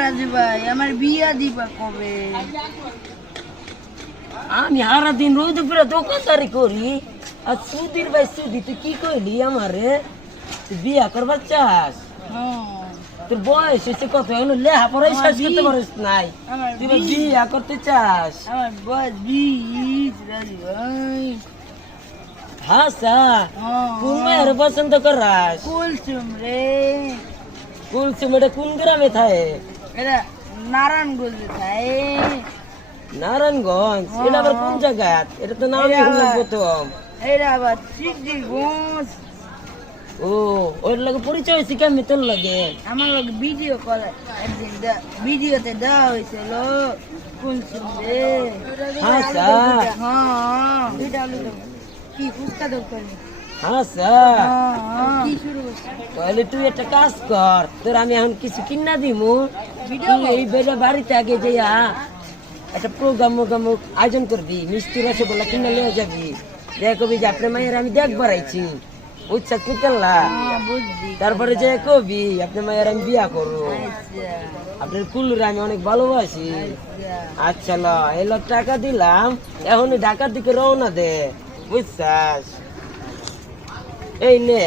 রাজু ভাই আমার বিয়া দিবা কবে? আমি সারা দিন রোদ পুরা দোকানদারি করি আর সুধীর ভাই সুধি তুই কি কইলি আমারে তুই বিয়া করবার চাস? তোর বয়স হয়েছে কত এখনো লেখাপড়াই শেষ করতে পারিস নাই তুই বিয়া করতে চাস? আমার বয়স 20 রাজু ভাই। হ্যাঁ স্যার কোন মেয়ের পছন্দ করাস? কুলসুম রে, কুলসুম এটা কোন গ্রামে থাকে? এটা নারায়ণগঞ্জে থাকে। নারায়ণগঞ্জ এটা আবার কোন জায়গা? এটা তো নামই শুনলাম প্রথম। এটা আবার সিদ্ধিরগঞ্জ। ও ওর লাগে পরিচয় হয়েছে কেমনি তোর লাগে? আমার লোক ভিডিও করে একদিন ভিডিওতে দেওয়া হয়েছিল কুলসুম রে। হ্যাঁ স্যার। হ্যাঁ দুইটা আলু দাও। কি ফুচকা দাও করবি? হ্যাঁ স্যার। কি শুরু করছে? তাহলে তুই একটা কাজ কর, তোর আমি এখন কিছু কিনা দিমু, তুই এই বেলা বাড়িতে আগে যাইয়া একটা প্রোগ্রাম আয়োজন করবি, মিষ্টি রসগোল্লা কিনে নিয়ে যাবি, দেখবি যে আপনার মায়ের আমি দেখবার আইছি উচ্ছাস করলা, বুঝছি। তারপরে যে কবি আপনার মায়ের আমি বিয়া করবো, আচ্ছা আপনার কুল্লুরে আমি অনেক ভালোবাসি। আচ্ছা। আচ্ছা ল এই লোক টাকা দিলাম, এখন ঢাকার দিকে রওনা দে বুঝছাস? এই নে